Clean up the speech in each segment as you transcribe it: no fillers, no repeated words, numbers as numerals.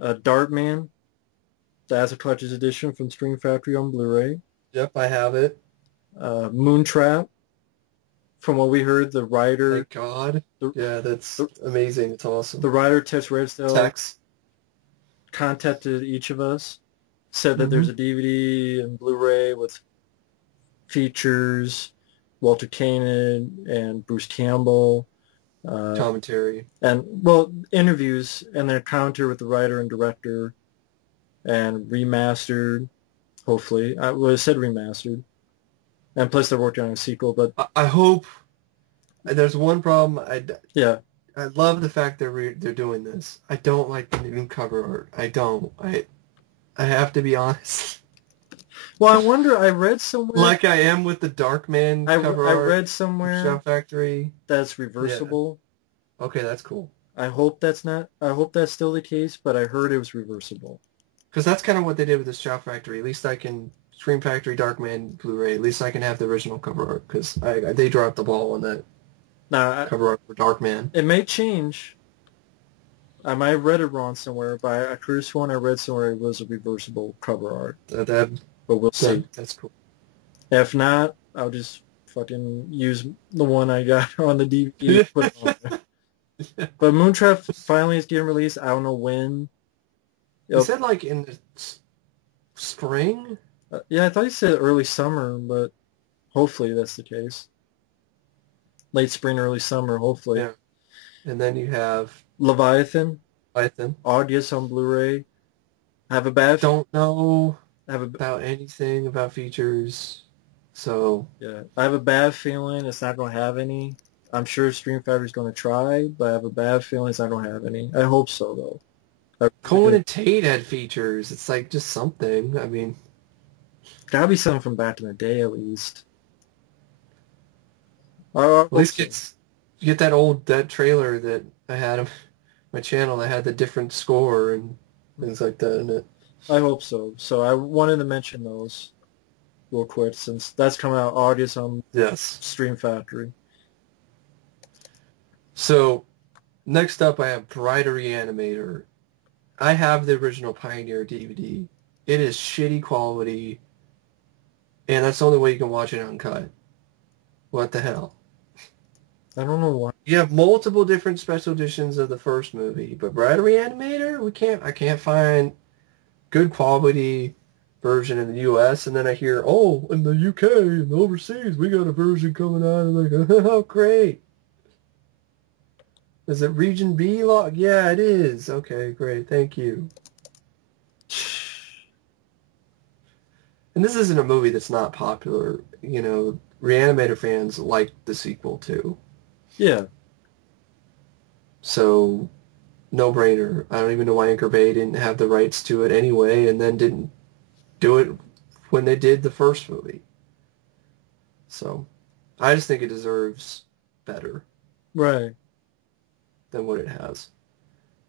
Dartman, the Acid Collector's Edition from Scream Factory on Blu-ray. Yep, I have it. Moontrap, from what we heard, Thank God. the, Yeah, that's the, amazing. It's awesome. the writer Tess Redstell Tex. contacted each of us, said that Mm-hmm. there's a DVD and Blu-ray with features, Walter Koenig and Bruce Campbell, uh, Commentary. and well, interviews and then a commentary with the writer and director, and remastered, hopefully. Well, it said remastered, and plus they're working on a sequel. But I hope. There's one problem. yeah, I love the fact that they're doing this. I don't like the new cover art. I don't. I have to be honest. well, I wonder. I read somewhere. Like I am with the Darkman cover I art. read somewhere Shout Factory. that's Yeah. reversible. Okay, that's cool. I hope that's not. I hope that's still the case, but I heard it was reversible. Because that's kind of what they did with the Shout Factory. At least I can Scream Factory Darkman Blu-ray. At least I can have the original cover art because they dropped the ball on that Now, cover art for Darkman. it may change. I might have read it wrong somewhere, but I could have sworn I read somewhere it was a reversible cover art. But we'll see. That's cool. If not, I'll just fucking use the one I got on the DVD. Put it on there. But Moontrap finally is getting released. I don't know when. You said like in the spring? Yeah, I thought you said early summer, but hopefully that's the case. Late spring, early summer, hopefully. Yeah. And then you have Leviathan, Python. Audius on Blu-ray. I have a bad. Don't know I have a about anything about features, so yeah. I have a bad feeling it's not going to have any. I'm sure Stream Fighter is going to try, but I have a bad feeling it's not going to have any. I hope so, though. Cohen and Tate had features. It's like just something. I mean, Gotta be something from back in the day, at least. at least get that trailer that I had on my channel that had the different score and things like that in it. I hope so. So I wanted to mention those real quick since that's coming out August on Yes. Stream Factory. So next up, I have Brighter Re-Animator. I have the original Pioneer DVD. It is shitty quality, and that's the only way you can watch it uncut. What the hell? I don't know why. You have multiple different special editions of the first movie, but Brighter Re-Animator, I can't find good quality version in the U.S. And then I hear, oh, in the UK and overseas, we got a version coming out. I'm like, oh, great. Is it Region B log? Yeah, it is. Okay, great. Thank you. And this isn't a movie that's not popular. You know, Re-Animator fans like the sequel too. Yeah. So, no-brainer. I don't even know why Anchor Bay didn't have the rights to it anyway and then didn't do it when they did the first movie. So, I just think it deserves better Right. than what it has.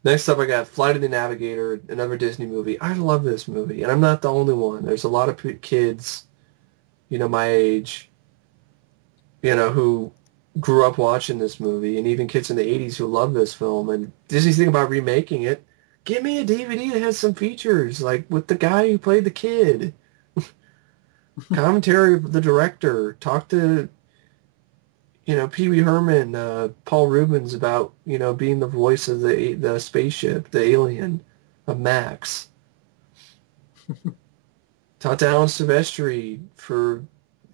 Next up, I got Flight of the Navigator, another Disney movie. I love this movie, and I'm not the only one. There's a lot of kids, my age, who grew up watching this movie, and even kids in the 80s who love this film. And Disney's thinking about remaking it. Give me a DVD that has some features, like with the guy who played the kid. Commentary of the director. Talk to Pee Wee Herman, Paul Rubens about, being the voice of the spaceship, the alien of Max. Talk to Alan Silvestri for,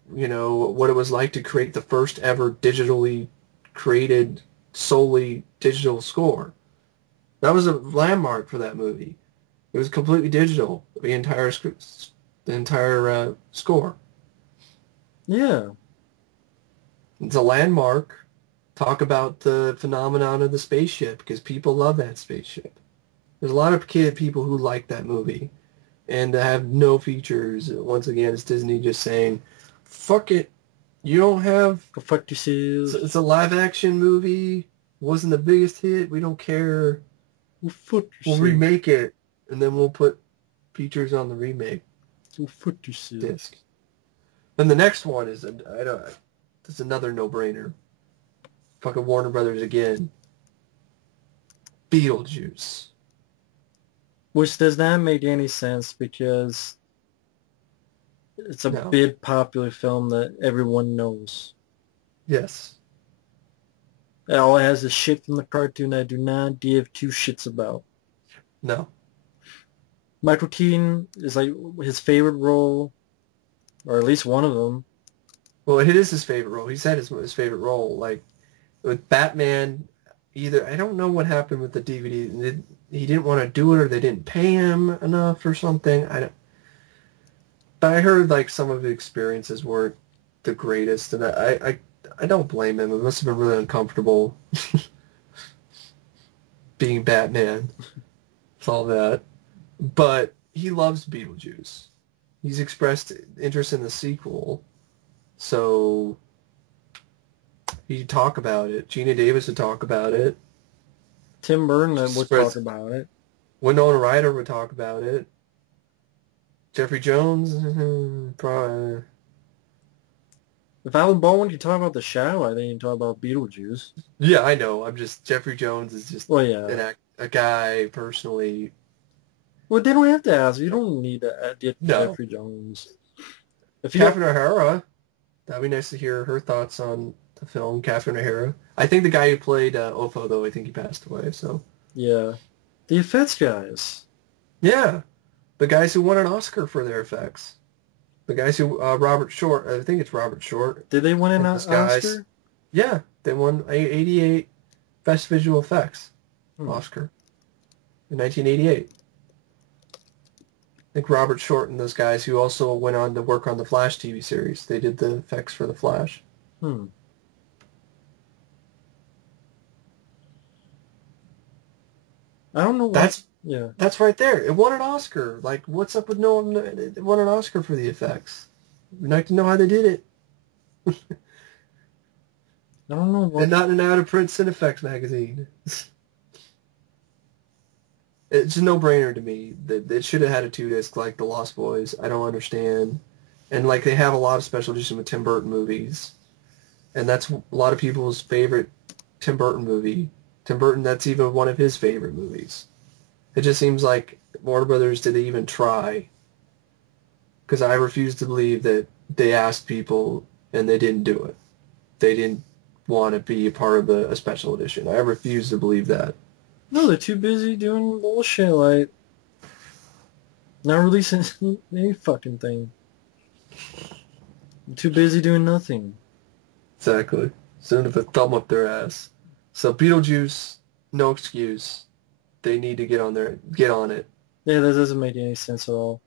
what it was like to create the first ever digitally created, solely digital score. That was a landmark for that movie. It was completely digital, the entire score. Yeah. It's a landmark. Talk about the phenomenon of the spaceship because people love that spaceship. There's a lot of people who like that movie and have no features. Once again, it's Disney just saying, fuck it. You don't have... Go fuck yourselves. It's a live-action movie. Wasn't the biggest hit. We don't care. We'll remake it, and then we'll put features on the remake disc. And the next one is... It's another no-brainer. Fucking Warner Brothers again. Beetlejuice. which does not make any sense because it's a No. big popular film that everyone knows. Yes. It all has is shit from the cartoon I do not give two shits about. No. Michael Keaton is like his favorite role, or at least one of them. Well, it is his favorite role. He said his favorite role. Like with Batman, either I don't know what happened with the DVD. He didn't want to do it, or they didn't pay him enough, or something. I don't. But I heard like some of the experiences weren't the greatest, and I don't blame him. It must have been really uncomfortable being Batman. It's all that. But he loves Beetlejuice. He's expressed interest in the sequel, so he'd talk about it. Gina Davis would talk about it. Tim Burton would talk Express, about it. Winona Ryder would talk about it. Jeffrey Jones, probably. If Alan Baldwin could talk about The Shadow, I think he'd talk about Beetlejuice. Yeah, I know. I'm just Jeffrey Jones is just Well, yeah. a guy personally. Well, they don't have to ask. You don't need to get No. Jeffrey Jones. If you Catherine O'Hara, that'd be nice to hear her thoughts on the film. Catherine O'Hara. I think the guy who played Ofo, though, I think he passed away. So yeah, the effects guys. yeah, the guys who won an Oscar for their effects. The guys who Robert Short. I think it's Robert Short. Did they win an Those guys. Oscar? Yeah, they won 88 Best Visual Effects Oscar in 1988. I think Robert Short and those guys who also went on to work on the Flash TV series. They did the effects for the Flash. Hmm. I don't know what. That's right there. It won an Oscar. Like, what's up with no one? It won an Oscar for the effects. We'd like to know how they did it. I don't know what. And not in an out-of-print Cinefex magazine. It's a no-brainer to me. That it should have had a 2-disc like The Lost Boys. I don't understand. And like they have a lot of special edition with Tim Burton movies. And that's a lot of people's favorite Tim Burton movie. Tim Burton, that's even one of his favorite movies. It just seems like Warner Brothers didn't even try. Because I refuse to believe that they asked people and they didn't do it. They didn't want to be a part of a special edition. I refuse to believe that. No, they're too busy doing bullshit like not releasing any fucking thing. They're too busy doing nothing. Exactly. Soon to put a thumb up their ass. So Beetlejuice, no excuse. They need to get on it. Yeah, that doesn't make any sense at all.